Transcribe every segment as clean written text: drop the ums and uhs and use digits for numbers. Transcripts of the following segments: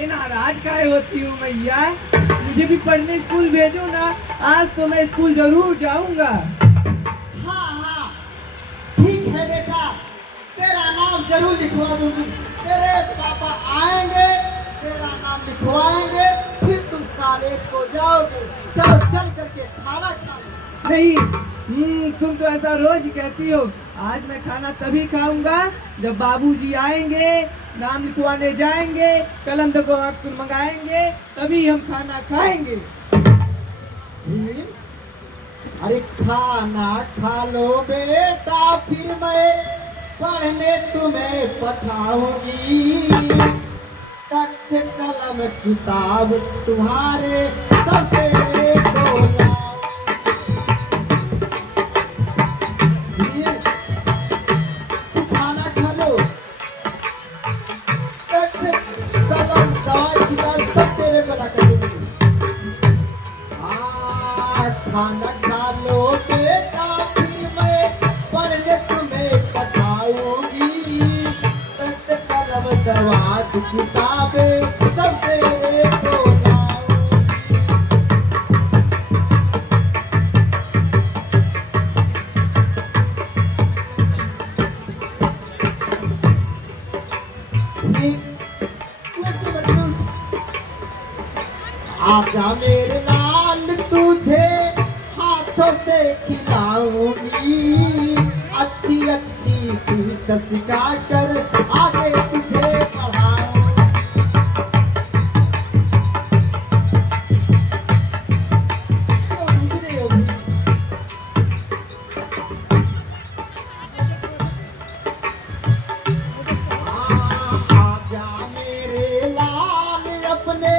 अरे नाराज काहे होती हूँ मैया, मुझे भी पढ़ने स्कूल भेजो ना। आज तो मैं स्कूल जरूर जाऊंगा। हाँ हाँ ठीक है बेटा, तेरा नाम जरूर लिखवा दूंगी। तेरे पापा आएंगे, तेरा नाम लिखवाएंगे, फिर तुम कॉलेज को जाओगे। चलो चल करके खाना खा लो। नहीं, तुम तो ऐसा रोज कहती हो। आज मैं खाना तभी खाऊंगा जब बाबूजी आएंगे, नाम लिखवाने जाएंगे, कलम को मंगाएंगे, तभी हम खाना खाएंगे। भीम, अरे खाना खा लो बेटा, फिर मैं पढ़ने तुम्हें पठाऊंगी। तख्त कलम किताब तुम्हारे सब तेरे को लाऊं। भीम, तू खाना खा लो, तख्त कलम दवाई किताब सब तेरे को ला कर दूंगी। खाना खा लो बेटा, फिर मैं पढ़ने तुम्हें पठाऊंगी। तख्त कलम दवात किताबें सब तेरे को लाऊंगी। तू ऐसे मत रूठ। आजा मेरे लाल, तुझे हाथों से खिलाऊंगी। अच्छी अच्छी सी सिखा कर आगे तुझे पढ़ाऊंगी। क्यों रूठ रहे हो? आजा मेरे लाल, अपने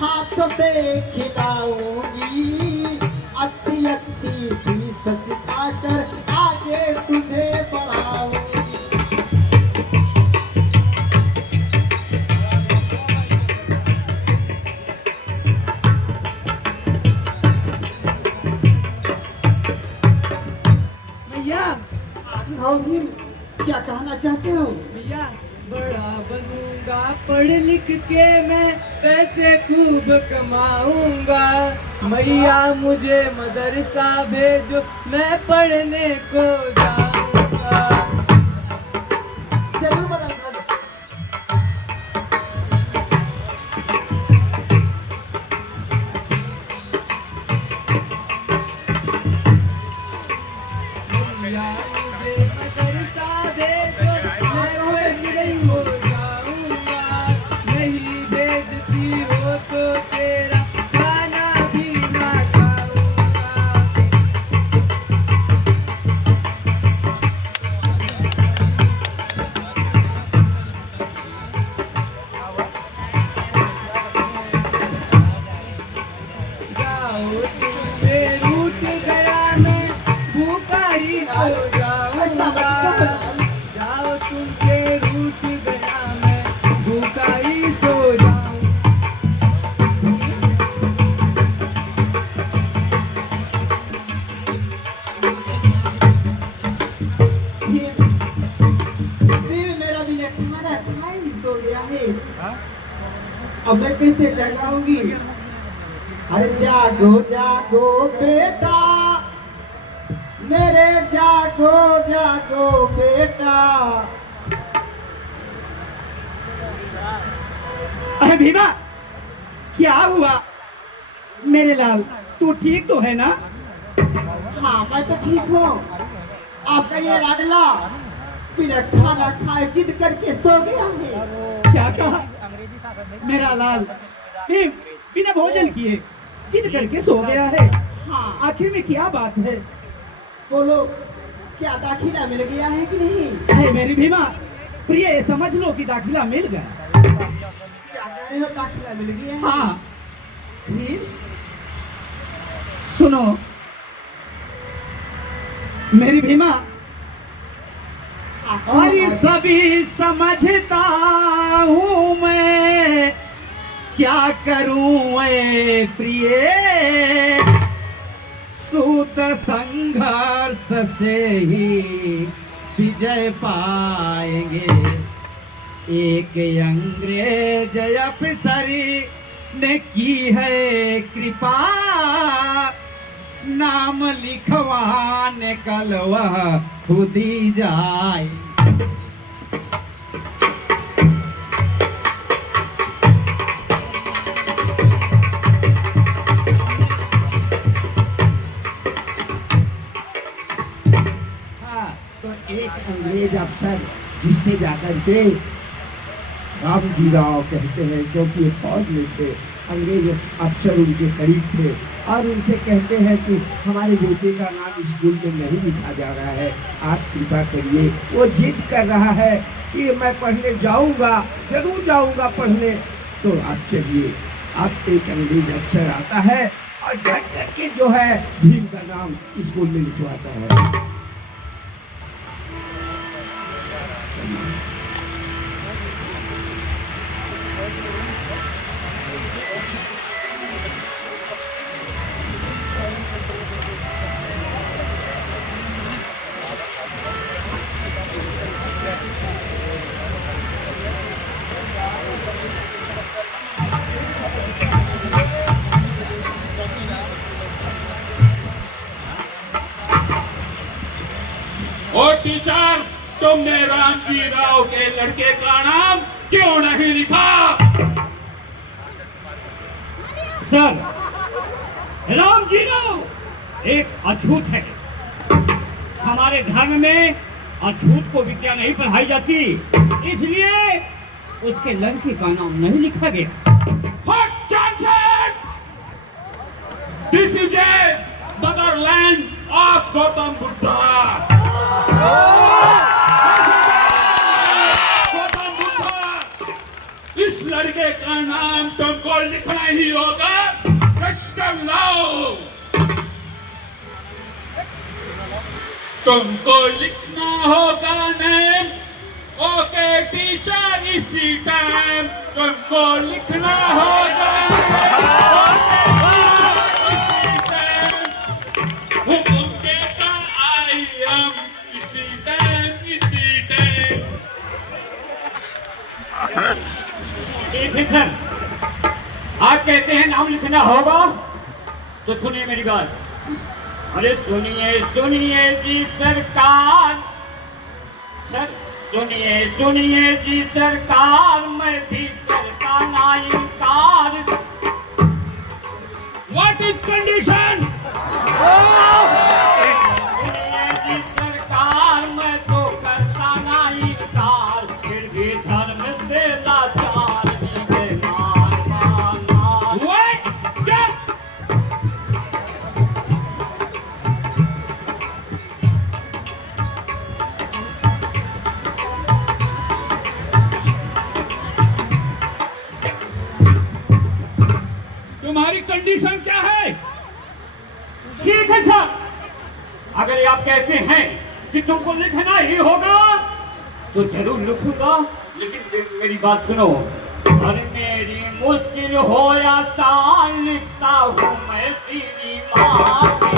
हाथों से खिलाऊंगी। अच्छी अच्छी सी सिखा कर आगे तुझे पढ़ाऊंगी। मैया, हाँ भीम, क्या कहना चाहते हो? मैया, बड़ा बनूंगा, पढ़ लिख के मैं पैसे खूब कमाऊंगा। मैया मुझे मदरसा भेजो, मैं पढ़ने को जाऊंगा। जरूर बताऊंगा। मैया मुझे मदरसा भेजो, मैं पढ़ने को जाऊंगा। नहीं भेजती हो तो तेरा खाना भी ना खाऊंगा। जाओ तुमसे रूठ गया, मैं भूखा ही सो जाऊंगा। जाओ तुमसे रूठ गया, मैं भूखा ही सो जाऊंगा। भीम, मेरा भी ने खाना खाए ही सो गया है। अब मैं कैसे जगाऊंगी? अरे जागो जागो बेटा, मेरे जागो जागो बेटा। अरे भीमा, क्या हुआ? मेरे लाल, तू ठीक तो है ना? हाँ मैं तो ठीक हूँ। आपका ये लाडला बिना खाना खाए जिद करके सो गया है। क्या कहा? मेरा लाल बिना भोजन किए जिद करके सो गया है। हाँ आखिर में क्या बात है? बोलो, क्या दाखिला मिल गया है कि नहीं? अरे मेरी भीमा प्रिय, समझ लो कि दाखिला मिल गया। क्या कह रहे हो, दाखिला मिल गया है? हाँ भीम, सुनो मेरी भीमा, हाँ, और ये सभी समझता हूँ मैं, क्या करूँ ए प्रिय, सूत संघर्ष से ही विजय पाएंगे। एक अंग्रेज अफसरी ने की है कृपा, नाम लिखवाने कल वह खुद ही जाए। तो एक अंग्रेज अफसर जिससे जाकर के रामजी राव कहते हैं, क्योंकि ये फौज में थे, अंग्रेज अफसर उनके करीब थे और उनसे कहते हैं कि हमारे बेटे का नाम स्कूल में नहीं लिखा जा रहा है, आप कृपा करिए। वो जिद कर रहा है कि मैं पढ़ने जाऊंगा, जरूर जाऊंगा पढ़ने। तो आप चलिए, आप एक अंग्रेज अफसर आता है और डट करके जो है भीम का नाम स्कूल में लिखवाता है। और टीचर, तुमने रामजी राव के लड़के का नाम क्यों नहीं लिखा? सर, रामजी राव एक अछूत है। हमारे धर्म में अछूत को विद्या नहीं पढ़ाई जाती, इसलिए उसके लड़के का नाम नहीं लिखा गया। This is a Motherland of Gautam Buddha. Gautam Buddha, इस लड़के का नाम तुमको लिखना ही होगा। कस्टम लाओ, तुमको लिखना होगा नेम। ओके टीचर, इसी टाइम तुमको लिखना होगा। ठीक है सर, आप कहते हैं नाम लिखना होगा, तो सुनिए मेरी बात। अरे सुनिए सुनिए जी सरकार, सर सुनिए सुनिए जी सरकार, मैं भी करता ना इनकार। What is condition? सुनिए जी सरकार, मैं तो करता ना इनकार, फिर भी धर्म से लाचार जीवे मान मान मान। What? क्या? तुम्हारी कंडीशन क्या है? ठीक है सर, अगर आप कहते हैं कि तुमको लिखना ही होगा तो जरूर लिखूंगा, लेकिन मेरी बात सुनो। अरे मेरी मुश्किल हो या आसान, लिखता हूँ मैं सीधी माँ की।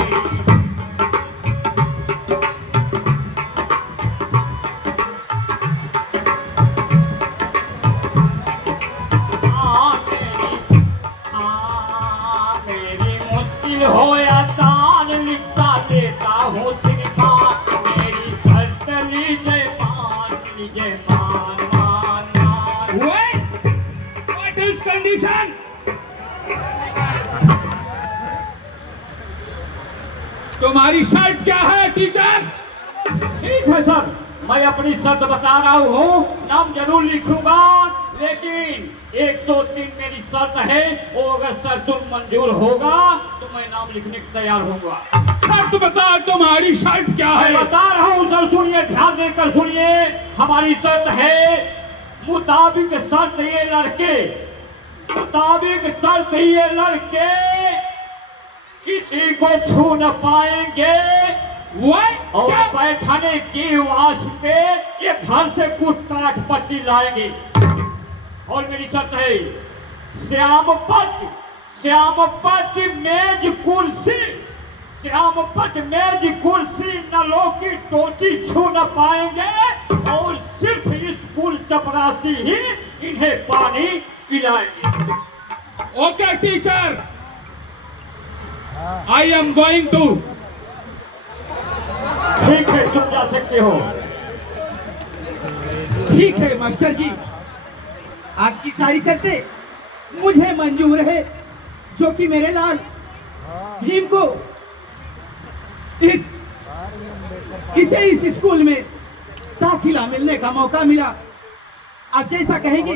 मेरी मुश्किल हो या आसान, लिखता लेता हूँ सिनेमा। मेरी शर्त लीजिए मान मान मान। Wait! What is condition? तुम्हारी शर्त क्या है टीचर? ठीक है सर, मैं अपनी शर्त बता रहा हूँ, नाम जरूर लिखूंगा, लेकिन 1 2 3 मेरी शर्त है। वो अगर शर्त मंजूर होगा तो मैं नाम लिखने को तैयार होऊंगा। शर्त बता, तुम्हारी शर्त क्या मैं है? बता रहा हूँ सर, सुनिए, ध्यान देकर सुनिए। हमारी शर्त है, मुताबिक शर्त ये लड़के, मुताबिक शर्त ये लड़के किसी को छू न पाएंगे। What? और क्या? बैठने के वास्ते ये घर से कुछ काठ पट्टी लाएंगे। और मेरी शर्त है, श्यामपट मेज कुर्सी, श्यामपट मेज कुर्सी नलों की टोटी छू न पाएंगे, और सिर्फ इस स्कूल चपरासी ही इन्हें पानी पिलाएंगे। Okay teacher, I am going to. ठीक है, तुम जा सकते हो। ठीक है मास्टर जी, आपकी सारी शर्तें मुझे मंजूर है, जो कि मेरे लाल भीम को इसे इस स्कूल में दाखिला मिलने का मौका मिला। आप जैसा कहेंगे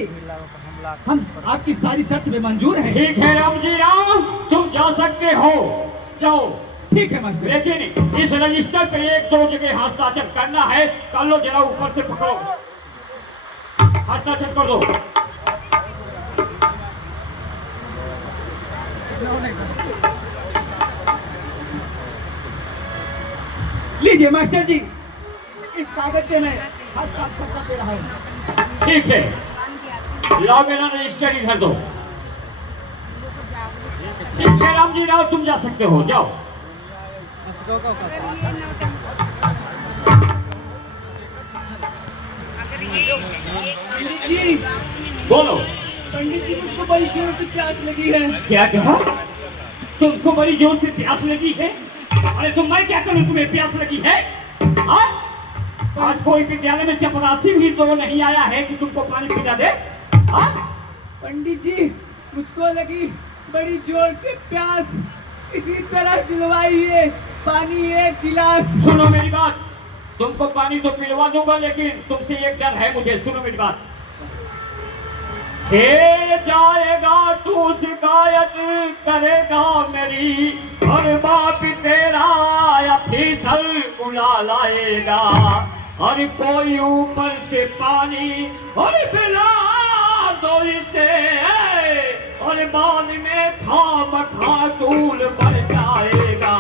हम आपकी सारी शर्त में मंजूर हैं। ठीक है रामजी राव, तुम जा सकते हो, जाओ। ठीक है मास्टर। लेकिन इस रजिस्टर पे एक दो जगह हस्ताक्षर करना है। कर लो, जरा ऊपर से पकड़ो, हस्ताक्षर कर दो। लीजिए मास्टर जी, इस कागज पे मैं हस्ताक्षर कर दे रहा हूँ। ठीक है, लाओ मेरा रजिस्टर इधर दो। ठीक है रामजी राव, तुम जा सकते हो, जाओ। पंडित जी, बोलो। पंडित जी, मुझको बड़ी जोर से प्यास लगी है। क्या कहा? तुमको बड़ी जोर से प्यास लगी है? अरे तुम, मैं क्या करूं, तुम्हें प्यास लगी है? आज कोई विद्यालय में चपरासी भी तो नहीं आया है कि तुमको पानी पिला दे। पंडित जी, मुझको लगी बड़ी जोर से प्यास, इसी तरह दिलवाइए पानी एक गिलास। सुनो मेरी बात, तुमको पानी तो पिलवा दूंगा, लेकिन तुमसे एक डर है मुझे। सुनो मेरी बात, के जाएगा तू शिकायत करेगा मेरी, और बाप तेरा अफीसर बुला लाएगा, और कोई ऊपर से पानी और पिला दो इसे, और बाद में खा तूल बढ़ जाएगा।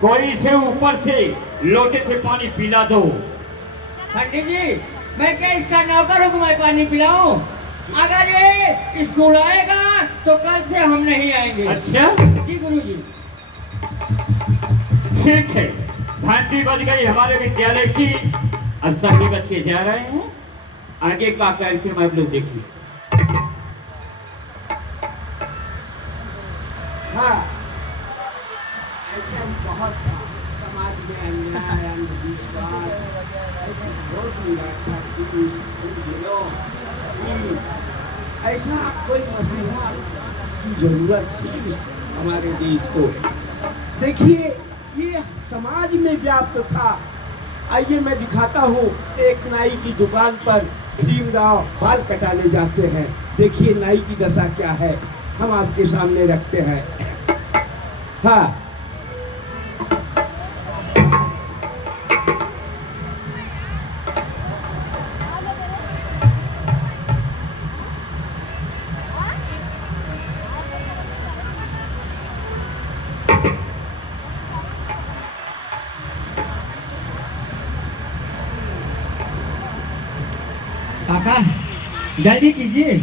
कोई इसे ऊपर से लोटे से पानी पिला दो। पंडित जी, मैं क्या इसका नौकर हूँ कि मैं पानी पिलाऊं? अगर ये स्कूल आएगा तो कल से हम नहीं आएंगे। अच्छा जी गुरुजी। ठीक है, घंटी बज गई हमारे विद्यालय की। अब सभी बच्चे जा रहे हैं, आगे का कार्यक्रम आप लोग देखिए। हाँ, ऐसा बहुत समाज में अन्याय, अंधविश्वास, ऐसी बहुत निराशा थी उन दिनों कि ऐसा कोई मसीहा की जरूरत थी हमारे देश को। देखिए, ये समाज में व्याप्त था। आइए मैं दिखाता हूँ, एक नाई की दुकान पर भीमराव बाल कटाने जाते हैं। देखिए नाई की दशा क्या है, हम आपके सामने रखते हैं। हाँ, काका जल्दी कीजिए।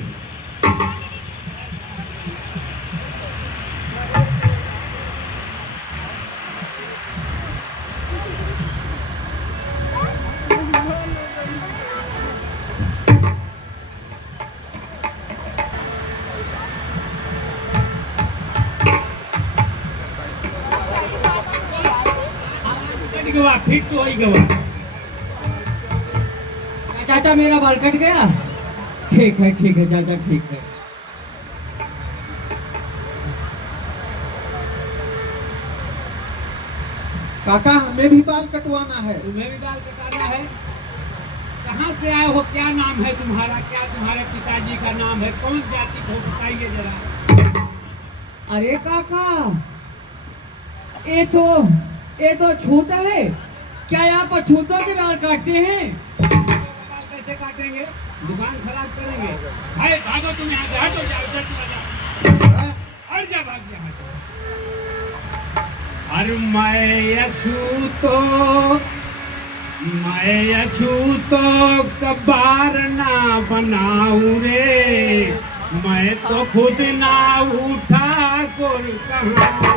फिर तो वही गवा। चाचा मेरा बाल कट गया। ठीक है चाचा, ठीक है। काका, हमें भी बाल कटवाना है। तुम्हें भी बाल कटाना है? कहाँ से आए हो? क्या नाम है तुम्हारा? क्या तुम्हारे पिताजी का नाम है? कौन जाति को बताइए जरा। अरे काका, ये तो छूता है। क्या यहाँ पर छूतों के बाल काटते हैं? बाल कैसे काटेंगे? दुकान खराब करेंगे। भाई भागो, तुम यहाँ से हटो, जाओ इधर चला जाओ। हट जा, भाग जा। अरे मैं अछूतो कबार ना बनाऊ रे, मैं तो खुद ना उठा कुल कहाँ